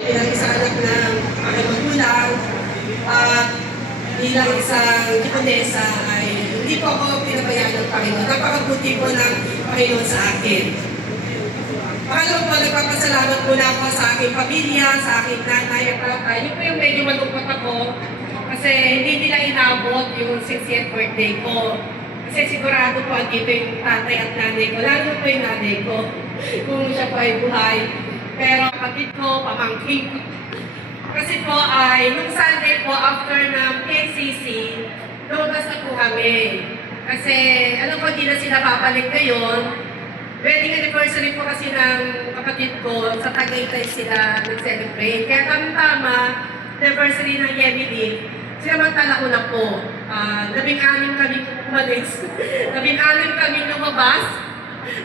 Bilang isang anak ng aking magulang at bilang isang Japonesa ay hindi po ako pinabayaan ng Panginoon. Napakabuti po ng Panginoon sa akin. Pangalawa po, nagpapasalamat po na ako sa aking pamilya, sa aking nanay at tatay. Yun po yung medyo malungkot ako kasi hindi nila inabot yung 60th birthday ko. Kasi sigurado po dito yung tatay at nanay ko, lalo po yung nanay ko kung siya po ay buhay. Pero kapatid ko, pamangkin ko. Kasi po ay, nung Sunday po, after ng PXCC, lumabas na po kami. Kasi, alam ko, hindi na sila babalik ngayon. Wedding anniversary po kasi ng kapatid ko, sa Tagaytay sila nag-celebrate. Kaya tama-tama, anniversary ng Yemili, sinamantala ko na po. 16 kami umalis. 16 kami lumabas.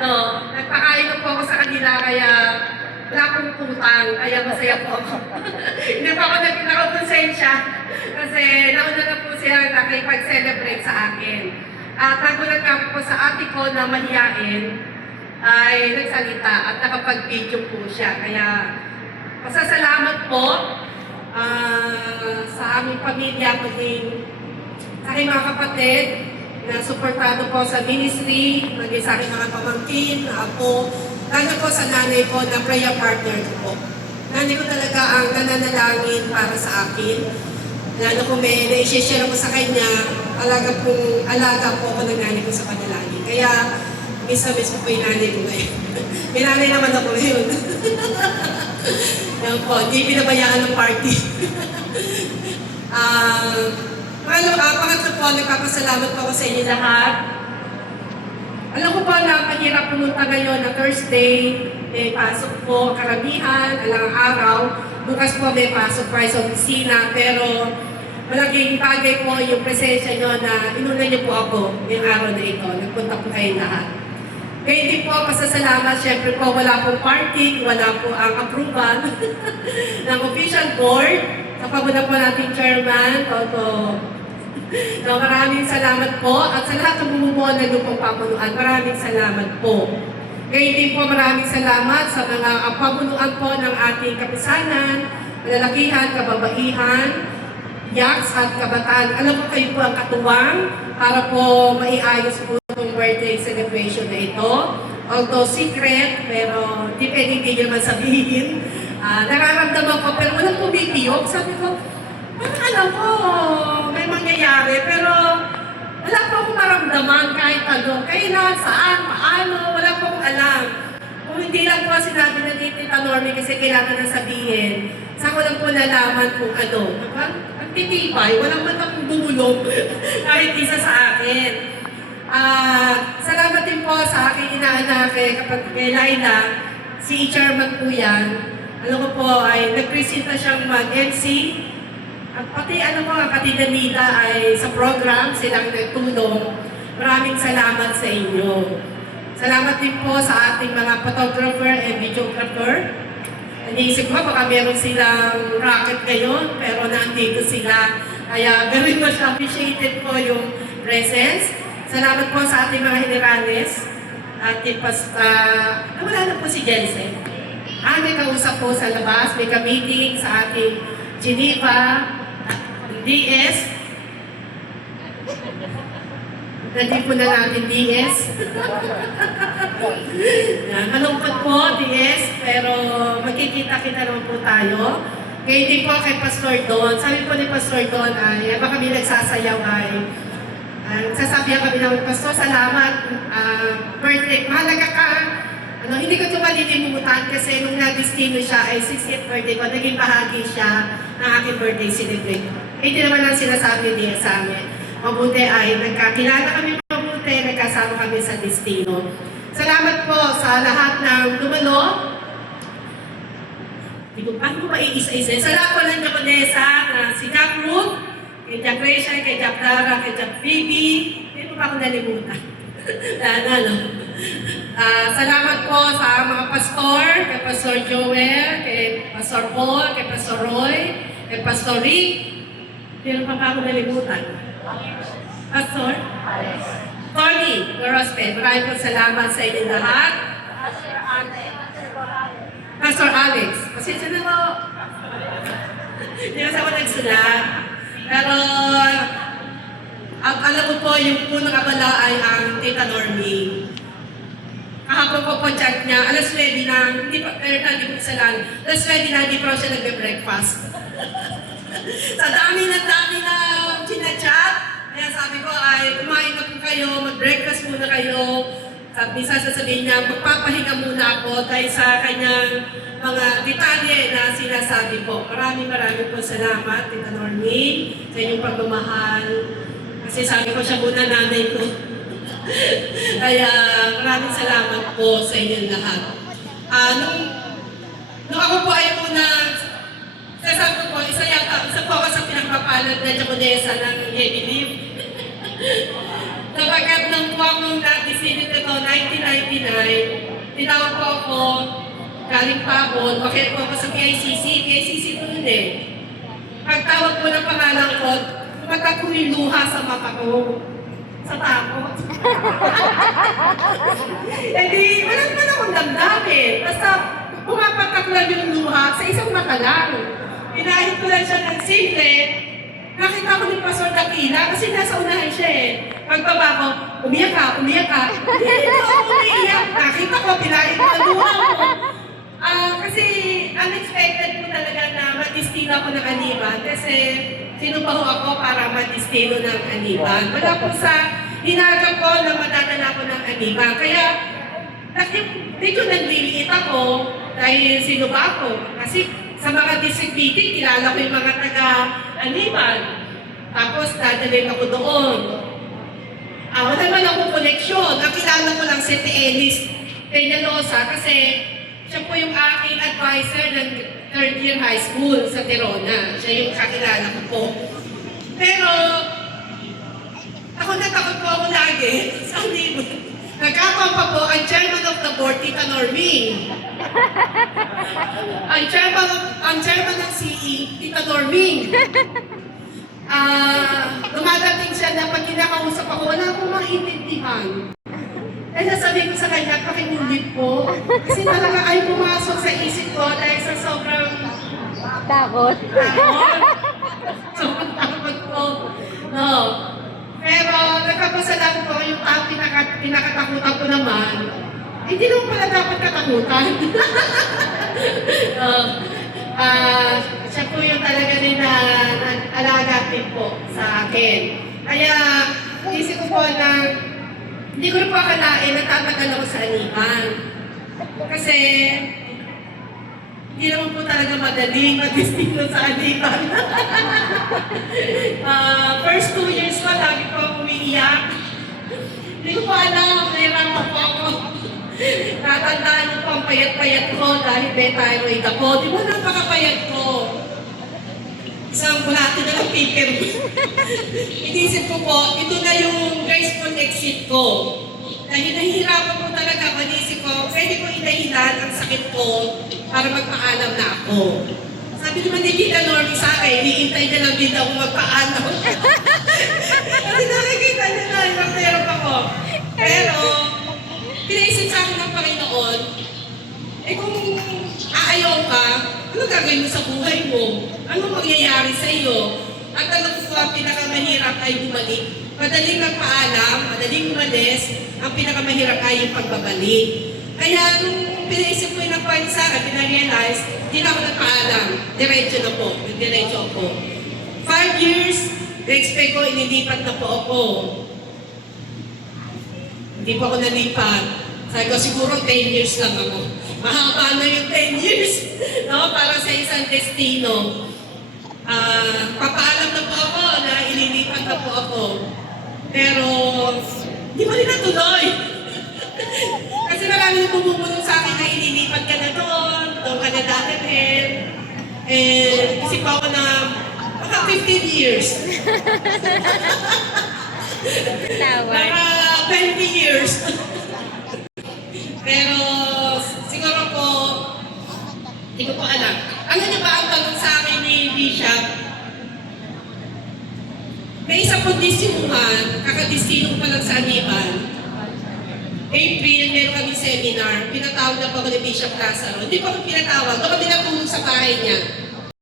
No, nagpakain na po ako sa kanila, kaya wala akong utang, kaya masaya po ako. Hindi pa ako nakakonsensya kasi nauna na po siya nakipag-celebrate sa akin. At nagulat nga po sa ate ko na mahiyain ay nagsalita at nakapag-video po siya. Kaya pasasalamat po sa aming pamilya, kuting sa aking mga kapatid na suportado po sa ministry, maging sa aking mga pamangkin, na ako, lalo po sa nanay ko na prayer partner ko po. Nanay ko talaga ang nananalangin para sa akin. Lalo kung may na-share ko sa kanya, alaga po ako ng nanay ko sa panalangin. Kaya, miss ko po yung nanay ko ngayon. May nanay naman ako ngayon. Yan po, hindi pinabayaan ng party. Pangatlo po, nagpapasalamat po ako sa inyo lahat. Alam ko po na mahirap pumunta ngayon na Thursday, may pasok po karamihan, alang araw. Bukas po may pasok pa sa opisina, pero malaking bagay po yung presensya nyo na inuna nyo po ako yung araw na ito. Nagpunta po kayo lahat. Kaya din po pasasalamat, syempre po wala pong party, wala po ang approval ng official board. Kapag po nating chairman, Toto. So, maraming salamat po at sa lahat ng bumubuo ng lupang pamunuan, maraming salamat po. Kaya din po maraming salamat sa mga pamunuan po ng ating kapisanan, lalakihan, kababaihan, yaks at kabataan. Alam ko kayo po ang katuwang para po maiayos po itong birthday celebration na ito. Although secret, pero di pwedeng hindi naman sabihin. Nararamdaman ko, pero walang pumipiyok. Sabi ko, alam ko, may mangyayari, pero wala po akong maramdaman kahit ano. Kailan, saan, paano, wala po akong alam. Kung hindi lang po sinabi na ni Tita Normie kasi kailangan na sabihin, saan ko lang po nalaman kung ano. Ang titibay, walang man akong bumulong kahit isa sa akin. Salamat din po sa aking inaanak kay Laila, si chairman po yan. Alam ko po ay nag-presenta siyang mag-MC. At pati pati Danita ay sa program, silang nagtulong. Maraming salamat sa inyo. Salamat din po sa ating mga photographer and videographer. Iniisip ko baka meron silang rocket ngayon, pero nandito sila. Kaya gawin mas appreciated po yung presence. Salamat po sa ating mga generales. Ating wala na po si Jensen. May kausap po sa labas, may ka-meeting sa ating Geneva, DS. Nandito po na natin DS. Malungkot po, DS, pero magkikita-kita naman po tayo. Kaya din po kay Pastor Don. Sabi po ni Pastor Don ay, baka kami nagsasayaw ay, sasabihan kami ng Pastor, salamat, birthday, mahalaga ka. Hindi ko ito malilimutan kasi nung na-destino siya ay 60th birthday ko, naging bahagi siya ng aking birthday celebration. Hindi naman lang sinasabi niya sa amin. Mabuti ay nagkakilala kami mabuti, nagkasama kami sa destino. Salamat po sa lahat ng lumalo. Hindi ko paano ko maiisa-isa. Sa lahat po ng Japonesa, si Jack Ruth, kay Jack Rachel, kay Jack Dara, kay Jack Phoebe. Hindi ko pa ako nalimutan. Salamat po sa mga pastor, kay Pastor Joel, kay Pastor Paul, kay Pastor Roy, kay Pastor Rick. Hindi pa ako nalimutan. Pastor? Tony Gorospe, maraming po salamat sa inyo lahat. Pastor Alex. Pasensya na mo. Hindi kasi ako nagsulat. Pero, alam mo po, yung punong abala ay ang Tita Normie. Kahapon ko po chat niya, alas ready na, hindi pa, pero hindi ko isalan, alas ready na, hindi pa siya nagbe-breakfast. Sa dami na chinachat, kaya sabi ko ay, kumain na po kayo, mag-breakfast muna kayo. At minsan sasabihin niya, magpapahinga muna ako dahil sa kanyang mga detalye na sinasabi po. Maraming po salamat, Tita Normie, sa inyong pagmamahal. Kasi sabi ko siya muna nanay ko. Kaya maraming salamat po sa inyong lahat. Nung ako po ay muna, sasabi ko po, isa po ako sa pinakapapalad na Japonesa ng Heavy Leaf. Kapagkat nang po akong na-disinit ito, 1999, tinawag po ako, galing Pabon, bakit po ako sa PICC po nun eh. Pagtawag po ng pangalan ko, mata ko yung luha sa mata ko. Sa takot. Eh di, wala naman akong damdamin. Basta pumapatak lang yung luha sa isang mata lang. Pinahit ko lang siya ng simple. Nakita ko ni Pastor Dakila kasi nasa unahan siya eh. Pagbaba ko, umiyak ka. Hindi ako umiiyak. Nakita ko, pinahit ko ang luha ko. Kasi unexpected ko talaga na mag-destino ako ng Aniban kasi sinubaho ako para mag-destino ng Aniban. Wala po sa hinagap ko na madadala ko ng Aniban. Kaya medyo nagliliit ako dahil sinuba ko. Kasi sa mga district meeting, kilala ko yung mga taga-Aniban. Tapos dadalhin ako doon. Wala naman akong koneksyon. Nakilala ko lang si Ellis Peñalosa kasi siya po yung aking advisor ng third year high school sa Tirona. Siya yung kakilala ko po. Pero, takot po ako lagi sa Aniban. Nagkakaroon pa po ang chairman of the board, Tita Normie. ang chairman ng CE, Tita Normie. Dumadating siya na pag kinakausap ako, wala akong maintindihan. Eh, nasabi ko sa kanya, pakinulit po. Kasi talaga ay pumasok sa isip ko dahil sa sobrang Takot. sobrang takot ko. No. Pero nagkapasalamat ko yung tao pinakatakutan ko naman. Hindi naman pala dapat katakutan. Siya po yung talaga din na nag-alaga din po sa akin. Kaya isip ko po na hindi ko rin po akalain na tatagal ako sa Aniban. Kasi hindi naman po talaga madaling mag-destino sa Aniban. First 2 years pa, lagi po ako umiiyak. Hindi ko pa alam, nahirapan po ako. Natandaan ko po ang payat-payat ko dahil may thyroid ako. Di ba napakapayat ko? Isang bulati na lang paper. Inisip ko po, ito na yung graceful exit ko. Dahil nahihirapan po talaga ako, inisip ko, pwede ko inahilan ang sakit ko para magpaalam na ako. Sabi naman ni Tita Normie sa akin, hiintay na lang din ako magpaalam. Kasi nakikita niya na, napayarap ako. Pero, pinaisip sa akin ng Panginoon, kung aayaw ka, ano gagawin mo sa buhay mo? Ano mangyayari sa iyo? At alam ko ang pinakamahirap ay bumalik. Madaling magpaalam, madaling umalis, ang pinakamahirap ay yung pagbabalik. Kaya nung pinaisip ko yung nagpain sa akin, pinarealize, hindi na ako nagpaalam. Diretso na po. Diretso ako. 5 years, na-expect ko, inilipat na po ako. Hindi po ako nalipat. Sabi ko, siguro 10 years lang ako. Mahaba na yung 10 years, no? Para sa isang destino. Papaalam na po ako na ililipat na po ako. Pero, hindi pa rin natuloy. Kasi marami na bumubulong sa akin na ililipat ka na doon ka na dadahin. Isip ako na, baka 15 years. Baka 20 years. Pero, siguro po, hindi ko po alam. Ano niyo ba ang tanong sa akin ni Bishop? May isa pong destinuhan, kakadestino pa lang sa Aniban. April, meron kami seminar. Pinatawag na po ako ni Bishop Lazaro. Hindi po ako pinatawag. Doon kami natulog sa bahay niya.